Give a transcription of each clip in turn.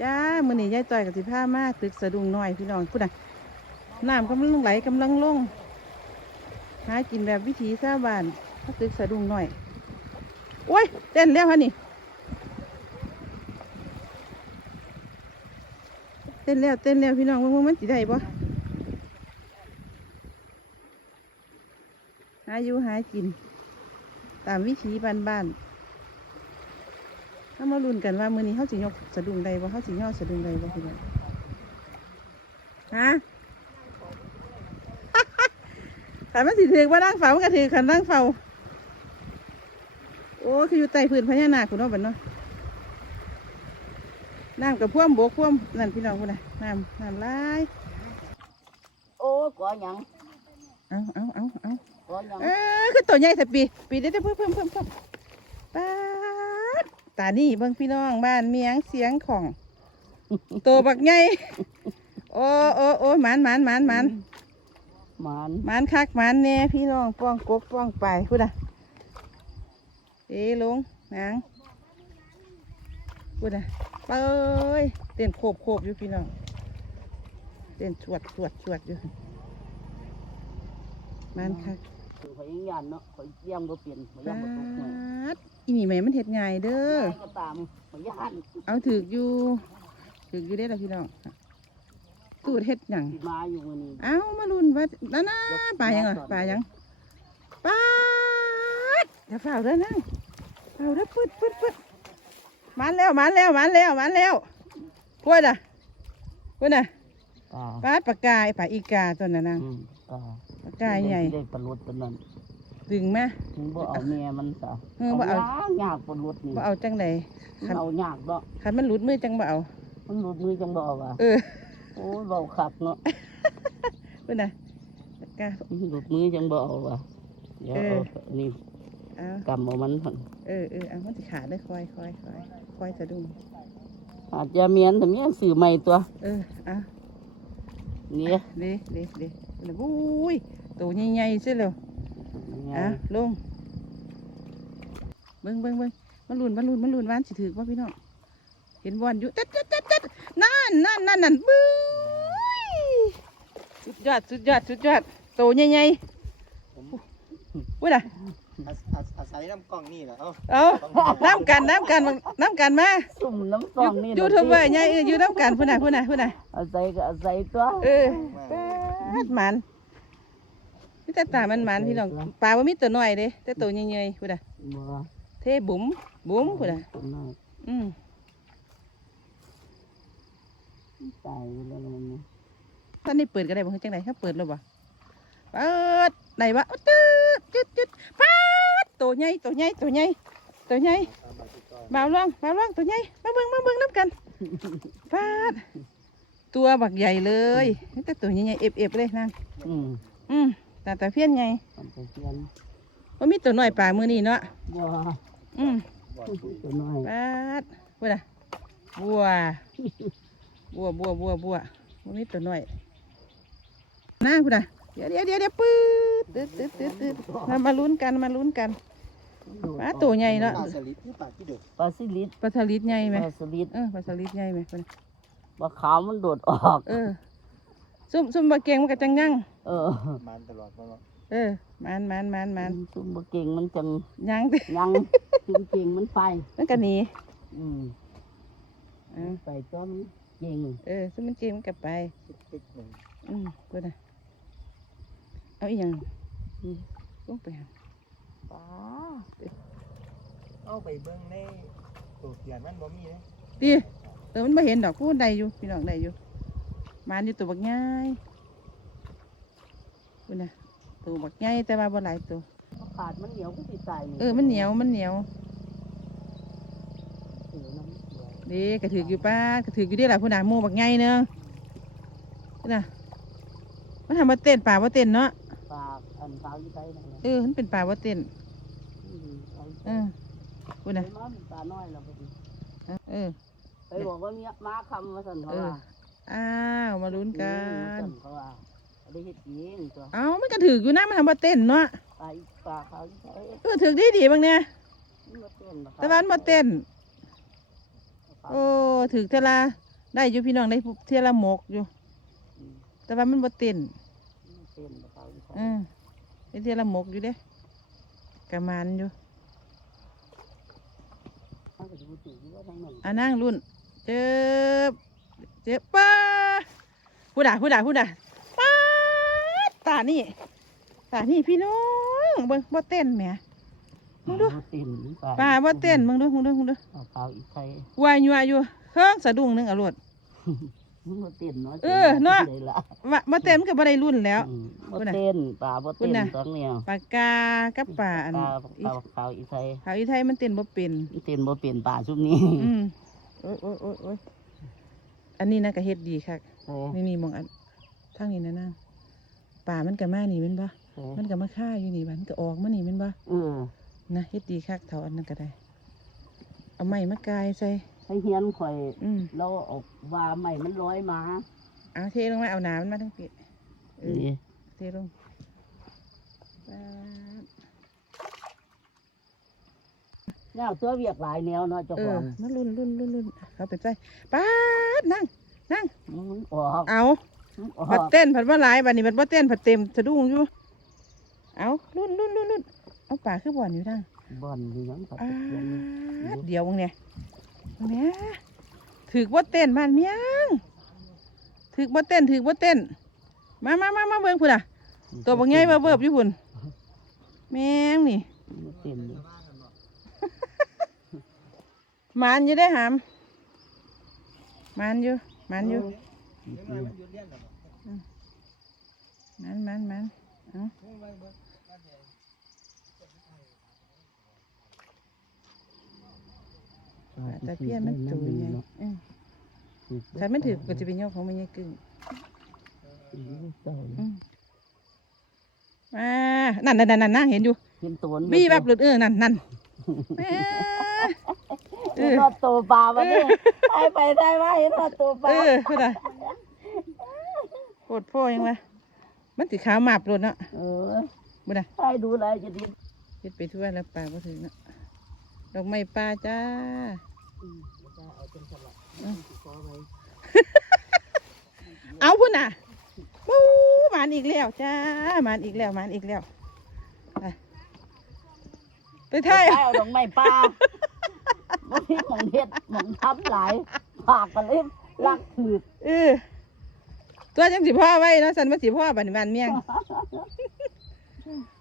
จ้ามือนี้ยายต้อยกับสิพามาตึกสะดุ้งน้อยพี่น้องพุ่นะน้ำกำลังไหลกำลังลง หากินแบบวิถีชาวบ้านถ้าตึกสะดุ้งน้อย โอ้ยเต้นแล้วฮะนี่ เต้นแล้วเต้นแล้วพี่น้องมึงมันสิได้ปะหาอยู่หากิน ตามวิถีบ้านๆ ถ้ามาลุ้นกันว่ามือนี้เขาสิยกสะดุ้งใดบ่เขาสิย่อสะดุ้งใดบ่พี่น้องฮะขันมันสิถือว่านั่งเฝ้ามันก็ถือขันนั่งเฝ้า โอ้คืออยู่ใต้พื้นพญานาคคุณเนาะบัดเนาะน้ำกับพ่วมบกพ่วมนั่นพี่น้องคุณน่ะน้ำน้ำลายโอ้ก่อหยังเอาเอาเอาเอาก่อหยังเออคือตัวใหญ่แต่ปีปีเดี๋ยวเพิ่มเพิ่มเพิ่มเพิ่มป้าด ตานี่เบิ่งพี่น้องบ้านเมียงเสียงของตัวบักใหญ่โอ้โอ้โอ้หมันหมันหมันหมันหมานหมันคักหมันแน่พี่น้องป้องกบป้องไปพูดอะเอ๋ลงนางพูดอะเป้ยเต้นโคบโคบอยู่พี่น้องเต้นชวดชวดชวดอยู่หมันคักข่อยยังยันเนาะข่อยเยี่ยมบ่เปลี่ยนข่อยยัปางบ่ตกหน่อยด อีนี่แม่มันเห็ดง่ายเด้อง่ายก็ตามข่อยยันเอาถือกอยู่ถือกอยู่ได้อละพี่น้องตูดเห็ดหยังสิมาอยู่มื้อนี้เอามาลุ้นว่านั่นนะปลายังเหรอปลายังปลาดอย่าเฝ้าเด้อนั่งเฝ้าเด้อปึ๊ดปึ๊ดปึ๊ดมันแล้วมันแล้วมันแล้วมันแล้วพวดอะพวดอะอ่าปลาดปลากายปลาอีกาตัวนั้นนางอืมอ่าปลากายใหญ่ ได้ปลาลดตัวนั้น ดึงมาถึงบ่เอาแม่มันซะเออบ่เอายากยากปลาลดนี่บ่เอาจังใดมัคันนเอายากเนาะคันมันหลุดมือจังบ่เอามันหลุดมือจังบ่เอาว่ะเออโอ้ยเบาคักเนาะพวดอะปลากามันหลุดมือจังบ่เอาว่ะเดี๋ยวเออเอานี่เอากำเอามันหั่นเออเออเอามันสิขาดได้คอยคอยคอยคอยสะดุ้งอาจจะเมียนแต่เมียนสื่อใหม่ตัว เออเอานี่เด้เด้เด้เด้บุ้ยตัวใหญ่ๆเสียแล้ว อะลงเบิ้งเบิ้งเบิ้งมันลุนมันลุนมันลุนวานสิถือว่าพี่น้องเห็นบอลอยู่จัดจัดจัดจัดนั่นนั่นนั่นนั่นบุ้ยสุดยอดสุดยอดสุดยอดตัวใหญ่ผมๆวุ้ยน่ะอาอาอาศัยน้ำกล้องนี่แหละเอ้าเอาน้ำกันน้ำกันน้ำกันมาซุ่มน้ำซองนี่ยูทูบเบอร์ใหญ่เอออยู่น้ำกันพูดน่ะพูดน่ะพูดน่ะอาศัยก็อาศัยตัวเออปาดหมันนี่ แต่ตามันหมันพี่น้องปลาว่ามีตัวน้อยเด้แต่ตัวใหญ่ๆพูดน่ะบ่เทบุ๋มบุ๋มพูดน่ะตัวน้อยอืมตายไปแล้วมันนะท่านนี่เปิดก็ได้บ่คือจังได๋ครับเปิดแล้วบ่เปิดได้บ่อ๊ดตึ๊ดจุดจุดปาดตัวใหญ่ตัวใหญ่ตัวใหญ่ตัวใหญ่บ่าวล่องบ่าวล่องตัวใหญ่มาเบิ่งมาเบิ่งน้ำกันปาดตัวบักใหญ่เลยนี่แต่ตัวใหญ่ๆเอฟๆเลยนางอืมอืม ตาตาเพี้ยนใหญ่มันจะเพียนว่ามีตัวน้อยปลามือนี่เนาะบ่อืมตัวน้อยปาดพูดอะบัวบัวบัวบัวบัวว่ามีตัวน้อยน่าพูดอะเดี๋ยวเดี๋ยวเดี๋ยวเดี๋ยวปื๊ดตึ๊ดตึ๊ดตึ๊ดตึ๊ดมามาลุ้นกันมาลุ้นกันปลาตัวใหญ่เนาะปลาสลิดนี่ปลาที่เดือดปลาซิลิดปลาสลิดใหญ่ไหมปลาสลิดเออปลาสลิดใหญ่ไหมพูดอะปลาขาวมันโดดออก เออซุ่มซุ่มบะเกงมันกระจังยั่ง เออมันตลอดมาเนาะเออมันมันมันมันซุ่มบ่เก่งมันจังยังยังจริงๆมันไปมันก็หนีอืมเออไปตัวมันเก่งเออซุ่มมันเกงมันกลับไปตึกหนึ่งอืมพูดอะเอาอีกอย่างอืมลงไปหาปลาเอาไปเบิ้งในตัวเขียนมันบ่มีเลยดิเออมันไม่เห็นดอกพูดใดอยู่พี่น้องใดอยู่มานอยู่ตัวบักง่าย พูดนะตัวบักง่ายแต่ว่าบ่หลายตัวขาดมันเหนียวก็สิตายเออมันเหนียวมันเหนียวเออน้ำเสียเดีกระถืออยู่ป้ากระถืออยู่เดีแหละพูดนะหมูบักง่ายเนอะพูดนะมันทำมาเต้นป่าว่าเต้นเนาะปลาอันปลาอยู่ไสนั่นแหละเออมันเป็นป่าว่าเต้นอืมปลาอยู่ไสเออพูดนะเฮ้ยมันปลาน้อยแล้วพอดีเออไปบอกว่ามีม้าคำมาสั่นเขาเออว่าอ้าวมาลุ้นกัอืมน สั่นเขาว่าเอาได้เฮ็ดเองตัวเอ้ามันกระถืออยู่นะมันทำมาเต้นเนาะปลาอีปลาเขาอยู่ไสเออถือดีดีๆบางเนี่ยมันบ่เต้นบ่ครับแต่ว่ามันมาเต้น โอ้ถือเทอละได้อยู่พี่น้องได้เทียละหมกอยู่อืมแต่ว่ามันบ่เต้นเต้นปลาขาวอีไทยอืมได้เทียละหมกอยู่เด้กะมันอยู่มันก็จะรู้สึกว่าทั้งนั้นอ่านั่งรุ่น เจ็บเจ็บป้าพูดอะพูดอะพูดอะป้าด ตานี่ตานี่พี่น้องเบิ่งบ่เต้นแหมมึงดูเต้นป้าบ่เต้นมึงดูมึงดูมึงดูปลาขาวอีไทยวายยัวอยู่เครื่องสะดุ้งหนึงอรวดมันบ่เต้นเนาะเออเนาะเลยล่ะว่าบ่เต้นมันก็บ่ได้รุ่นแล้วอืมบ่พูดน่ะเต้นปลาบ่พูเต้ดนน่ะตอนเนี้ยปากกากับป่าอันปลาอีปลาขาวอีไทยหาอีไทยมันเต้นบ่เป็นมันเต้นบ่เป็นปลาชุบนี้อืมโอ้ยโอ้ยโอ้ยโอ้ยอันนี้นะก็เฮ็ดดีคักเออนี่นี่มองอันทางนี้นะนาง ป่ามันก็มานี่แม่นบ่เออมันก็มาฆ่าอยู่นี่บัดมันก็ออกมานี่แม่นบ่เออนะเฮ็ดดีคักเท่าอันนั้นก็ได้ เอาไม้มากายใส่ให้เฮียนข่อยอืมเราเออกว่าใหม่มันร้อยมาเอาเทลงมาเอาน้ำมันมาทั้งปีเออนี่เทลงป๊าดแนวตัวเวียกหลายแนวเนาะเจ้าเอขอองมาลุ่นลุ่นลุ่นลุ่นเขาเป็นใจป๊าดนั่งนั่งมันออกเอามันออ ผัดกเต้นผัดว่าหลายบัดนี้ผัดว่าเต้นผัดเต็มสะดุ้งอยู่ เอาลุ่นลุ่นลุ่นลุ่นเอาป่าคือบ่อนอยู่ทางบ่อนนี่ยังผัดอ้าเสียงนี่ดเดี๋ยวมึงเนี่ยมึงเนี่ยถือว่าเต้นบ้านเมียงถือว่าเต้นถือว่าเต้น มามามามาเบิ่งพุ่นอะ ตัวบางไงเบิบเบิบอยู่พุ่นแม่งนี่มันเต้นอยู่หมันอยู่ได้อหามหมันอยู่หมันอยู่ มันหยุดเรียนแล้วบ่หมันมันมันเอาแต่เพี้ยนมันตัวใหญ่อืมถ้ามันถือก็จะเป็นยกของมันใหญ่กึ่งอืมมานั่นนั่นนั่นนั่นเห็นอยู่เห็นตัวบี้แบบหลุดเออนั่นนั่นแม่ เห็นว่าตัวปลามาเนี่ยได้ไปได้มาเห็นว่าตัวปเอลาอคือไดโคตรพ่อยังวะมันสีขาวหมาบหลุดเนาะเออบ่ได้ได้ดูแลจะดีเฮ็ดไปทั่วแล้วป่าบ่ถึงเนาะดอกไม้ป่าจ้าอืมจะเอาเป็นสลัดอืมขอไว้เอาพุ่นน่ะปู้หมานอีกแล้วจ้าหมานอีกแล้วหมานอีกแล้ว ไปไปไทยได้เอาดอกไม้ปลาบ่ มีหมองเฮ็ดหมองทับหลายผากกันเลยลักถือเออตัวจังสิพ่อไว้เนาะสันมาสิพ่อบัดนี้มันเมียง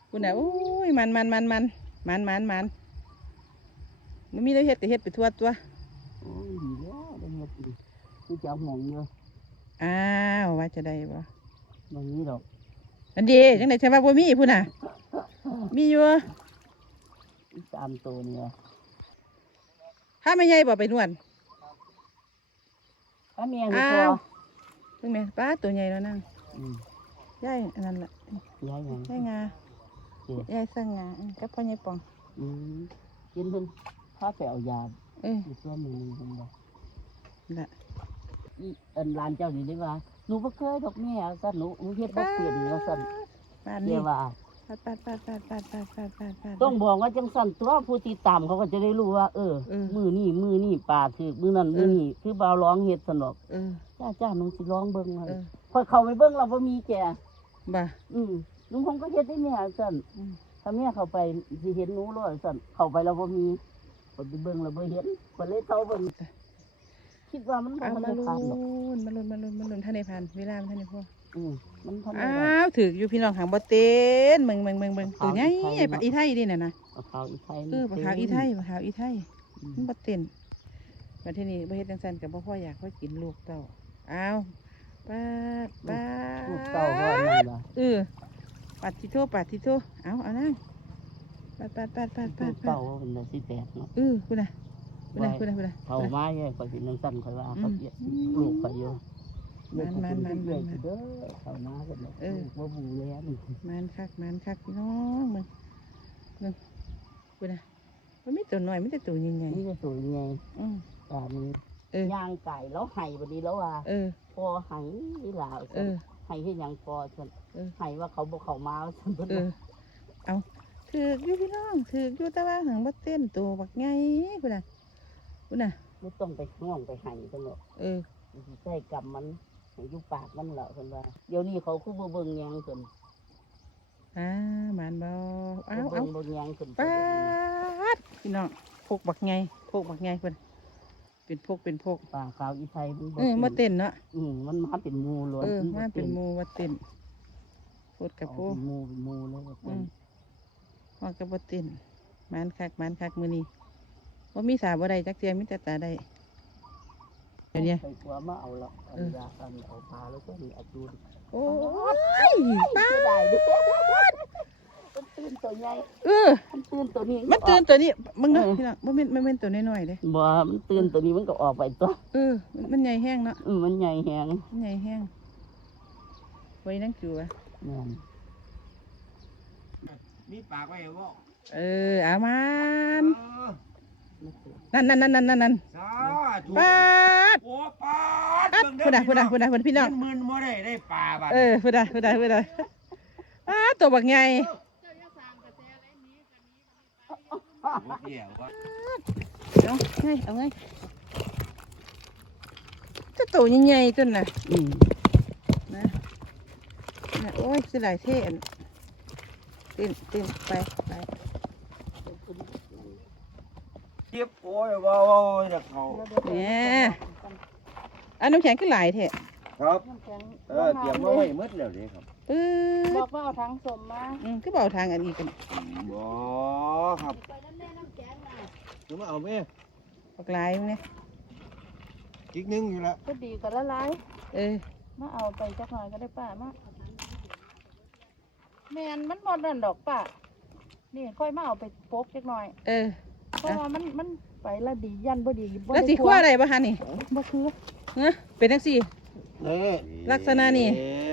คุณน่ะโอ้ยมันมันมันมันมันมันมันมันมีได้เฮ็ดก็เฮ็ดไปทั่วตัวโอ้ยดีแล้วได้เฮ็ดดีคือจะเอาหมองเยอะอ้าวว่าจะได้บ่บางนี้ดอกอันดีจังได๋ใช่ว่าบ่มีพุ่นน่ะ มีอยู่อีสามตัวเนี่ย ถ้าไม่ใหญ่บ่ไปนวดถ้าเมียงตัวอ้าวเพิ่งแม่ป้าตัวใหญ่แล้วนั่งอืมยายอันนั้นล่ะย้ายหยังยายงาเจ็บยายสง่าอืมกับพ่อใหญ่ปอง อืมกินเพิ่นถ้าไปเอายาเอออีกส่วนหนึ่งเพิ่นบอกน่ะอีเอิ้นหลานเจ้านี่ได้ว่าหนูบ่เคยดอกแม่ซั่นหนูหนูเฮ็ดบ่เป็นว่าซั่นบ้านเรีนี้ยกว่า ปาดปาดปาดปาดปาดปาดปาดปาดต้องบอกว่าจังซั่นตัวผู้ติดตามเขาก็จะได้รู้ว่า เออออมือนี่มือนี่ป่าคือมือนั่นออมือนี่คือบ่าวร้องเฮ็ดสนอกเจ้าจ้าหนูสิร้องเบิ่งเออพอยเข้าไปเบิ่งเราบ่มีแกบ่า อืมลุงคงก็เฮ็ดได้เนี่ยซั่นอืม ถ้าแม่เข้าไปสิเห็นหนูรอยซั่นเข้าไปแล้วบ่มีก็ไปเบิ่งแล้วบ่เห็นก็เลยเข้าเบิ่งคิดว่ามันบ่เอาทันมาได้ลุผ่านหรอกนมาลุ้นมาลุ้นมาลุ้นท่านในพันเวลามันท่านในพ่อ อืมมันทันได้อ้าผ่านวถืออยู่พี่น้องหางบ่เต้นเมืองเมืองเมืองเมืองตัวใหญ่ขาวอีไทยปลาอีไทยนี่น่ะนะเอาขาวอีไทยเออปลาขาวอีไทยปลาขาวอีไทย อืมมันบ่เต้นมาที่นี่บ่เฮ็ดจังซั่นก็บ่พ่ออยากพ่อกินลูกเต้าอ้าวปาดปาดลูกเต้าก็นั่นล่ะเออปัดทิโทปัดทิโทเอาเอานั่งปัดปัดปัดปัดปัลูดกปัเต้าดมันน่ะสิแตกเนาะเออคุณน่ะคุณน่ะคุณน่ะคุณน่ะเขามาเยอะกว่าสินังสั้นคอยว่าเขาอืมเอียดลูกเขาอยู่ มันมันมันเรื่อยมันๆเด้อเขามากันเลยเออว่าบูแล้วนี่มันคักมันคักพี่น้องมึงมึงคุณน่ะมันไม่ตัวน้อยไม่แต่ตัวใหญ่นี่จะสวยไงๆอืมตานี้เออย่างไก่แล้วไห้บัดนี้แล้วว่าเออพอไห้นี่ล่ะเออไห้ที่ยังพอฉันเออไห้ว่าเขาบอกเขามาฉันเพิ่นเออเอาถือกอยู่พี่น้องถือกอยู่แต่ว่าหังบ่เต้นตัวบักไงคุณน่ะคุณน่ะไม่ต้องไปง่วงไปไห้กันหรอกเออใส่กำมันให้ อยู่ปากมันละเพิ่นว่าเดี๋ยวนี้เขาคือบ่เบิ่งหยังเพิ่นอ่าหมานบ่เอาบ่เอาเบิ่งบ่หยังเพิ่นปาดพี่น้องพกบักไงพกบักไงเพิ่นเป็นพกเป็นพกปลาขาวอีไทยมันบ่เออมาเต้นเนาะอืมมันมาเป็นหมู่ล้วนเออมาเป็นหมูว่าเต้นโพดกับเอาโพเป็นหมู่เป็นหมู่เลยว่าอืเพิ่นมฮอดกับบ่เต้นหมานคักหมานคักมื้อนี้บ่มีสาบ่ได้จักเทียมีแต่ตาได้ เดี๋ยวนี้ใส่ตัวมาเอาละเอาเออยากันเอาปลาแล้วก็มีเอาจูนโอ้ยป้าเสียดายเด้อมันตื่นตัวใหญ่เออมันตื่นตัวนี้มันตื่นตัวนี้มึงเนาะเออพี่น้องบ่แม่นบ่แม่นตัวน้อยๆเด้บ่มันตื่นตัวนี้มันก็ออกไปตัวเออมันมันใหญ่แห้งเนาะอืมมันใหญ่แฮงมันใหญ่แห้งไว้นั่งจูอะแม่นมีปากไว้บ่เอออามันเออนั่นนั่นนั่นนั่นนั่นนั่นสาธุ ปาดโอ้ปาดปาดพูดได้พูดได้พูดได้พูดพี่น้องมึนๆบ่ได้ได้ปลาบัดเออพูดได้พูดได้พูดได้ปาดตัวบักใหญ่บ่เกี่ยวว่าเอาไงเอาไงจะตัวใหญ่ๆตัวน่ะอืมนะนะโอ้ยสิหลายเท่อันตินตินไปไป เจ็บโอ้ยว่าโอ้ยเด็กเขาเนี่ยอันน้ำแข็งก็หลายเท่ครับน้ำแข็งเออเตรียมมาไว้หมดแล้วเด้ครับปื๊บอดกว่าเอาทั้งสมมาอืมก็เบาทางอันอีกกันบ่ครับคือมาเอาแม่บักหลายมั้งเนี่ยอีกหนึงอยู่ละก็ดีก็ละลายเออมาเอาไปจักหน่อยก็ได้ป้ามาแม่นมันหมดนั่นดอกป้านี่ค่อยมาเอาไปโปกจักหน่อย เออ เพราะว่ามันมันไปและดียันบ่ดีบ่แล้วได้สีขั้วอะไรบ้างฮะนี่บ่คือ เนอะเป็นจังสี่ นี่ลักษณะนี่ เอ๊